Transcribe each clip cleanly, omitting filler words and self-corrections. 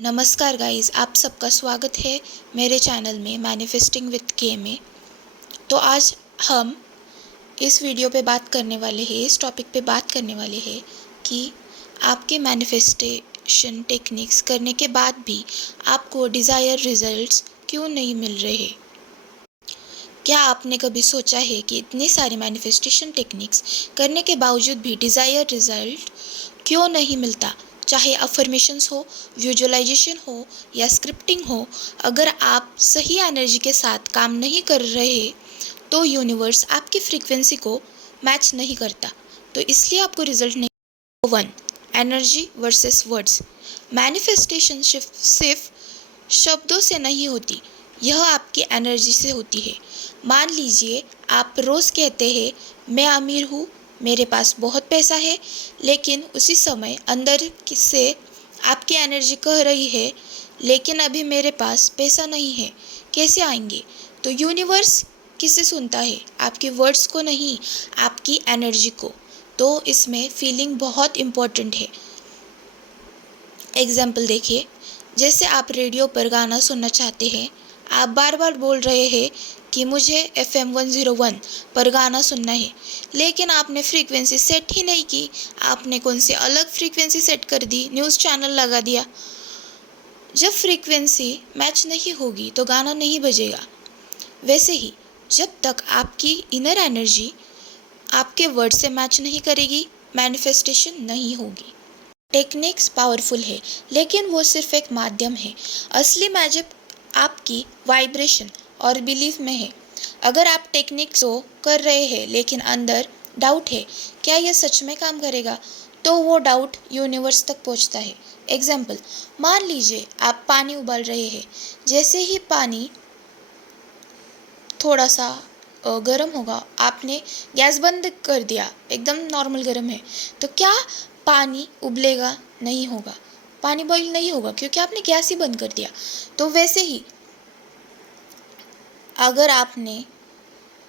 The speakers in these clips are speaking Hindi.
नमस्कार गाइस, आप सबका स्वागत है मेरे चैनल में मैनिफेस्टिंग विद के में। तो आज हम इस वीडियो पे बात करने वाले हैं, इस टॉपिक पे बात करने वाले हैं कि आपके मैनिफेस्टेशन टेक्निक्स करने के बाद भी आपको डिज़ायर रिजल्ट्स क्यों नहीं मिल रहे। क्या आपने कभी सोचा है कि इतनी सारी मैनिफेस्टेशन टेक्निक्स करने के बावजूद भी डिज़ायर रिजल्ट क्यों नहीं मिलता? चाहे अफर्मेशंस हो, विजुअलाइजेशन हो या स्क्रिप्टिंग हो, अगर आप सही एनर्जी के साथ काम नहीं कर रहे तो यूनिवर्स आपकी फ्रीक्वेंसी को मैच नहीं करता, तो इसलिए आपको रिजल्ट नहीं। 1. Energy versus words. मैनिफेस्टेशन सिर्फ शब्दों से नहीं होती, यह आपकी एनर्जी से होती है। मान लीजिए आप रोज़ कहते हैं मैं अमीर हूँ, मेरे पास बहुत पैसा है, लेकिन उसी समय अंदर से आपकी एनर्जी कह रही है लेकिन अभी मेरे पास पैसा नहीं है, कैसे आएंगे? तो यूनिवर्स किसे सुनता है? आपके वर्ड्स को नहीं, आपकी एनर्जी को। तो इसमें फीलिंग बहुत इम्पोर्टेंट है। एग्जाम्पल देखिए, जैसे आप रेडियो पर गाना सुनना चाहते हैं, आप बार बार बोल रहे हैं कि मुझे FM 101 पर गाना सुनना है, लेकिन आपने फ्रीक्वेंसी सेट ही नहीं की। आपने कौन सी अलग फ्रीक्वेंसी सेट कर दी, न्यूज़ चैनल लगा दिया। जब फ्रीक्वेंसी मैच नहीं होगी तो गाना नहीं बजेगा। वैसे ही जब तक आपकी इनर एनर्जी आपके वर्ड से मैच नहीं करेगी, मैनिफेस्टेशन नहीं होगी। टेक्निक्स पावरफुल है, लेकिन वो सिर्फ एक माध्यम है। असली मैजिक आपकी वाइब्रेशन और बिलीफ में है। अगर आप टेक्निक्स को कर रहे हैं लेकिन अंदर डाउट है, क्या यह सच में काम करेगा, तो वो डाउट यूनिवर्स तक पहुंचता है। एग्जाम्पल, मान लीजिए आप पानी उबाल रहे हैं। जैसे ही पानी थोड़ा सा गर्म होगा, आपने गैस बंद कर दिया, एकदम नॉर्मल गर्म है, तो क्या पानी उबलेगा? नहीं होगा, पानी बॉईल नहीं होगा, क्योंकि आपने गैस ही बंद कर दिया। तो वैसे ही अगर आपने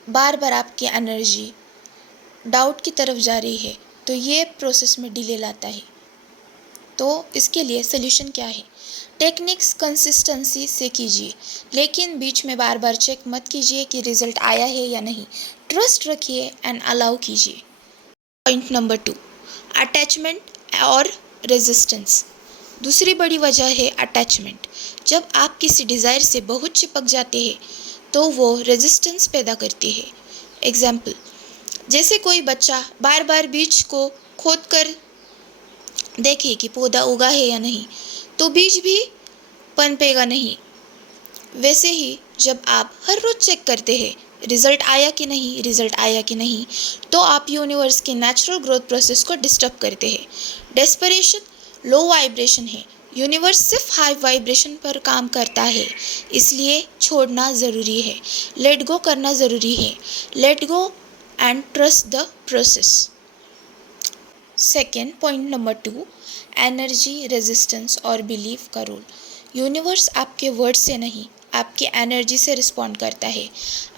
बार बार आपकी एनर्जी डाउट की तरफ जा रही है तो ये प्रोसेस में डिले लाता है। तो इसके लिए सोल्यूशन क्या है? टेक्निक्स कंसिस्टेंसी से कीजिए, लेकिन बीच में बार बार चेक मत कीजिए कि रिजल्ट आया है या नहीं। ट्रस्ट रखिए एंड अलाउ कीजिए। पॉइंट नंबर 2, अटैचमेंट और रेजिस्टेंस। दूसरी बड़ी वजह है अटैचमेंट। जब आप किसी डिज़ायर से बहुत चिपक जाते हैं तो वो रेजिस्टेंस पैदा करती है। एग्जाम्पल, जैसे कोई बच्चा बार बार बीज को खोद कर देखे कि पौधा उगा है या नहीं, तो बीज भी पनपेगा नहीं। वैसे ही जब आप हर रोज़ चेक करते हैं रिजल्ट आया कि नहीं, रिजल्ट आया कि नहीं, तो आप यूनिवर्स के नेचुरल ग्रोथ प्रोसेस को डिस्टर्ब करते हैं। डेस्परेशन लो वाइब्रेशन है, यूनिवर्स सिर्फ हाई वाइब्रेशन पर काम करता है, इसलिए छोड़ना ज़रूरी है, लेट गो करना ज़रूरी है। Let go and trust the process. Second, point number 2, energy resistance और बिलीफ का रोल। यूनिवर्स आपके वर्ड से नहीं, आपकी एनर्जी से रिस्पॉन्ड करता है।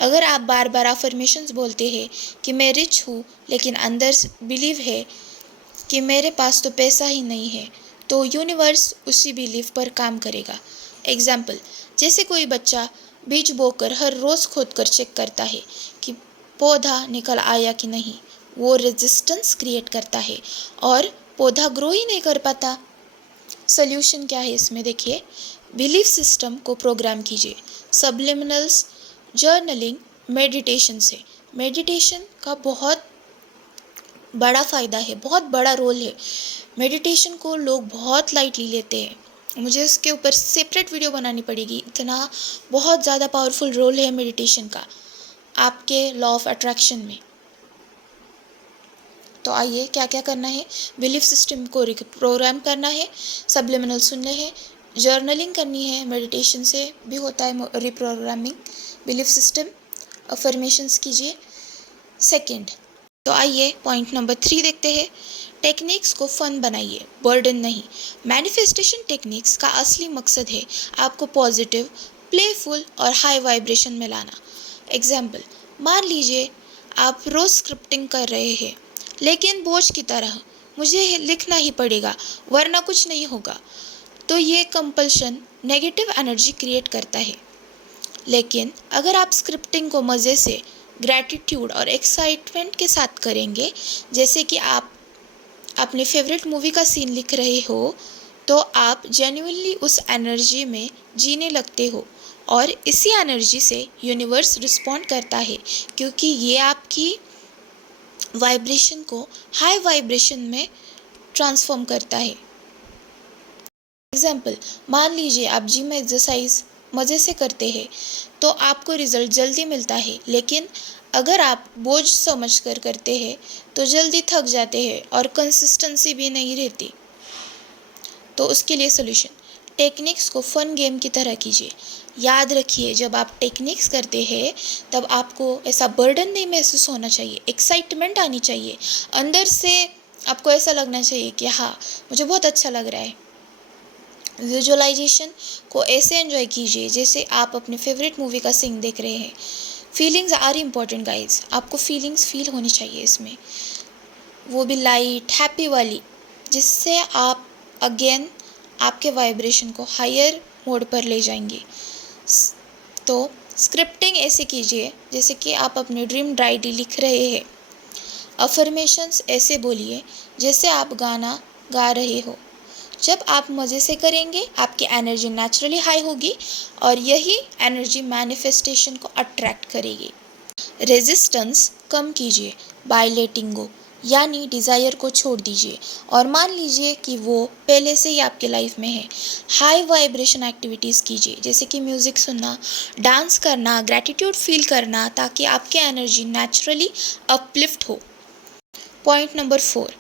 अगर आप बार बार अफर्मेशंस बोलते हैं कि मैं रिच हूँ, लेकिन अंदर बिलीव है कि मेरे पास तो पैसा ही नहीं है, तो यूनिवर्स उसी बिलीफ पर काम करेगा। एग्जाम्पल, जैसे कोई बच्चा बीज बोकर हर रोज़ खोद कर चेक करता है कि पौधा निकल आया कि नहीं, वो रेजिस्टेंस क्रिएट करता है और पौधा ग्रो ही नहीं कर पाता। सोल्यूशन क्या है इसमें? देखिए, बिलीफ सिस्टम को प्रोग्राम कीजिए। सबलिमिनल्स, जर्नलिंग, मेडिटेशन से। मेडिटेशन का बहुत बड़ा फ़ायदा है, बहुत बड़ा रोल है। मेडिटेशन को लोग बहुत लाइटली लेते हैं, मुझे इसके ऊपर सेपरेट वीडियो बनानी पड़ेगी, इतना बहुत ज़्यादा पावरफुल रोल है मेडिटेशन का आपके लॉ ऑफ अट्रैक्शन में। तो आइए, क्या क्या करना है? बिलीफ सिस्टम को प्रोग्राम करना है, सबलिमिनल सुनने हैं, जर्नलिंग करनी है, मेडिटेशन से भी होता है रिप्रोग्रामिंग बिलीफ सिस्टम, अफर्मेशंस कीजिए। सेकंड, तो आइए पॉइंट नंबर 3 देखते हैं। टेक्निक्स को फन बनाइए, बर्डन नहीं। मैनिफेस्टेशन टेक्निक्स का असली मकसद है आपको पॉजिटिव, प्लेफुल और हाई वाइब्रेशन में लाना। एग्जाम्पल, मान लीजिए आप रोज़ स्क्रिप्टिंग कर रहे हैं, लेकिन बोझ की तरह, मुझे लिखना ही पड़ेगा वरना कुछ नहीं होगा। तो ये कंपल्शन नेगेटिव एनर्जी क्रिएट करता है। लेकिन अगर आप स्क्रिप्टिंग को मज़े से, ग्रैटिट्यूड और एक्साइटमेंट के साथ करेंगे, जैसे कि आप अपने फेवरेट मूवी का सीन लिख रहे हो, तो आप जेन्युइनली उस एनर्जी में जीने लगते हो और इसी एनर्जी से यूनिवर्स रिस्पॉन्ड करता है, क्योंकि ये आपकी वाइब्रेशन को हाई वाइब्रेशन में ट्रांसफॉर्म करता है। एग्जाम्पल, मान लीजिए आप जिम में एक्सरसाइज मज़े से करते हैं तो आपको रिजल्ट जल्दी मिलता है, लेकिन अगर आप बोझ समझ कर करते हैं तो जल्दी थक जाते हैं और कंसिस्टेंसी भी नहीं रहती। तो उसके लिए सोल्यूशन, टेक्निक्स को फन गेम की तरह कीजिए। याद रखिए, जब आप टेक्निक्स करते हैं तब आपको ऐसा बर्डन नहीं महसूस होना चाहिए, एक्साइटमेंट आनी चाहिए अंदर से। आपको ऐसा लगना चाहिए कि हाँ, मुझे बहुत अच्छा लग रहा है। विजुअलाइजेशन को ऐसे एंजॉय कीजिए जैसे आप अपने फेवरेट मूवी का सीन देख रहे हैं। फीलिंग्स आर इम्पॉर्टेंट गाइज, आपको फीलिंग्स फील होनी चाहिए इसमें, वो भी लाइट हैप्पी वाली, जिससे आप अगेन आपके वाइब्रेशन को हायर मोड पर ले जाएंगे। तो स्क्रिप्टिंग ऐसे कीजिए जैसे कि आप अपनी ड्रीम डायरी लिख रहे हैं। अफर्मेशंस ऐसे बोलिए जैसे आप गाना गा रहे हो। जब आप मज़े से करेंगे आपकी एनर्जी नेचुरली हाई होगी और यही एनर्जी मैनिफेस्टेशन को अट्रैक्ट करेगी। रेजिस्टेंस कम कीजिए बाय लेटिंग गो, यानी डिज़ायर को छोड़ दीजिए और मान लीजिए कि वो पहले से ही आपके लाइफ में है। हाई वाइब्रेशन एक्टिविटीज़ कीजिए जैसे कि म्यूज़िक सुनना, डांस करना, ग्रैटिट्यूड फील करना, ताकि आपकी एनर्जी नेचुरली अपलिफ्ट हो। पॉइंट नंबर 4,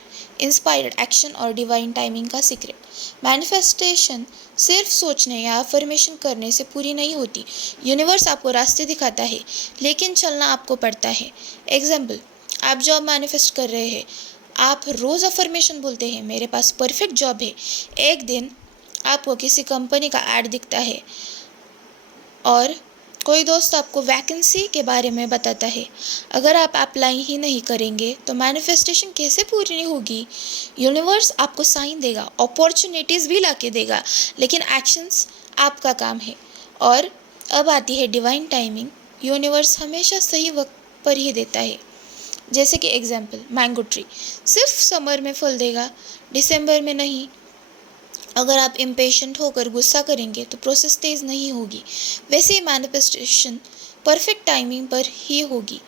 इंस्पायर्ड एक्शन और डिवाइन टाइमिंग का सीक्रेट। मैनिफेस्टेशन सिर्फ सोचने या अफर्मेशन करने से पूरी नहीं होती। यूनिवर्स आपको रास्ते दिखाता है, लेकिन चलना आपको पड़ता है। एग्जाम्पल, आप जॉब मैनिफेस्ट कर रहे हैं, आप रोज़ अफर्मेशन बोलते हैं मेरे पास परफेक्ट जॉब है। एक दिन आपको किसी कंपनी का ऐड दिखता है और कोई दोस्त आपको वैकेंसी के बारे में बताता है। अगर आप अप्लाई ही नहीं करेंगे तो मैनिफेस्टेशन कैसे पूरी नहीं होगी? यूनिवर्स आपको साइन देगा, अपॉर्चुनिटीज़ भी ला के देगा, लेकिन एक्शंस आपका काम है। और अब आती है डिवाइन टाइमिंग। यूनिवर्स हमेशा सही वक्त पर ही देता है। जैसे कि एग्जाम्पल, मैंगो ट्री सिर्फ समर में फल देगा, दिसंबर में नहीं। अगर आप इम्पेशेंट होकर गुस्सा करेंगे तो प्रोसेस तेज़ नहीं होगी। वैसे ही मैनिफेस्टेशन परफेक्ट टाइमिंग पर ही होगी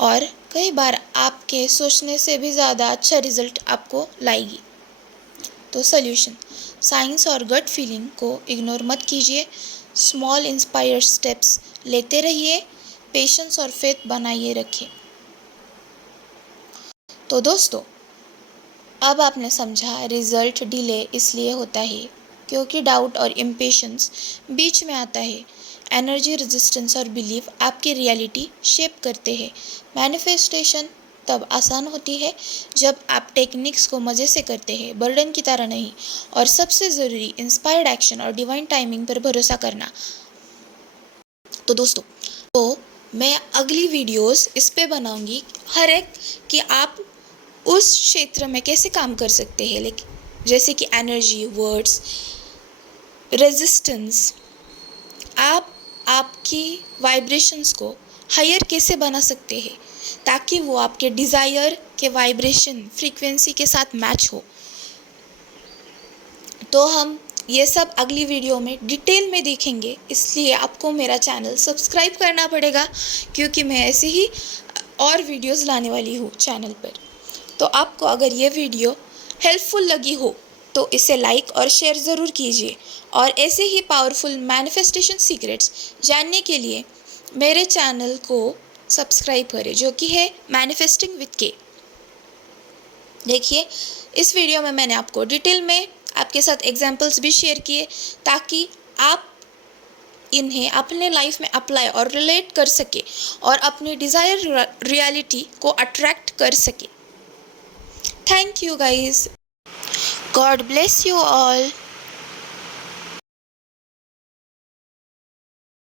और कई बार आपके सोचने से भी ज़्यादा अच्छा रिजल्ट आपको लाएगी। तो सॉल्यूशन, साइंस और गट फीलिंग को इग्नोर मत कीजिए। स्मॉल इंस्पायर्ड स्टेप्स लेते रहिए, पेशेंस और फेथ बनाए रखें। तो दोस्तों, अब आपने समझा रिज़ल्ट डिले इसलिए होता है क्योंकि डाउट और इम्पेशेंस बीच में आता है। एनर्जी, रेजिस्टेंस और बिलीफ आपकी रियलिटी शेप करते हैं। मैनिफेस्टेशन तब आसान होती है जब आप टेक्निक्स को मज़े से करते हैं, बर्डन की तरह नहीं। और सबसे ज़रूरी, इंस्पायर्ड एक्शन और डिवाइन टाइमिंग पर भरोसा करना। तो दोस्तों, तो मैं अगली वीडियोस इस पे बनाऊंगी, हर एक कि आप उस क्षेत्र में कैसे काम कर सकते हैं, लेकिन जैसे कि एनर्जी, वर्ड्स, रेजिस्टेंस, आप आपकी वाइब्रेशंस को हायर कैसे बना सकते हैं ताकि वो आपके डिज़ायर के वाइब्रेशन फ्रीक्वेंसी के साथ मैच हो। तो हम ये सब अगली वीडियो में डिटेल में देखेंगे, इसलिए आपको मेरा चैनल सब्सक्राइब करना पड़ेगा क्योंकि मैं ऐसे ही और वीडियोस लाने वाली हूँ चैनल पर। तो आपको अगर ये वीडियो हेल्पफुल लगी हो तो इसे लाइक और शेयर ज़रूर कीजिए और ऐसे ही पावरफुल मैनिफेस्टेशन सीक्रेट्स जानने के लिए मेरे चैनल को सब्सक्राइब करें, जो कि है मैनिफेस्टिंग विद के। देखिए, इस वीडियो में मैंने आपको डिटेल में आपके साथ एग्जाम्पल्स भी शेयर किए ताकि आप इन्हें अपने लाइफ में अप्लाई और रिलेट कर सके और अपनी डिज़ायर रियलिटी को अट्रैक्ट कर सके। Thank you guys. God bless you all.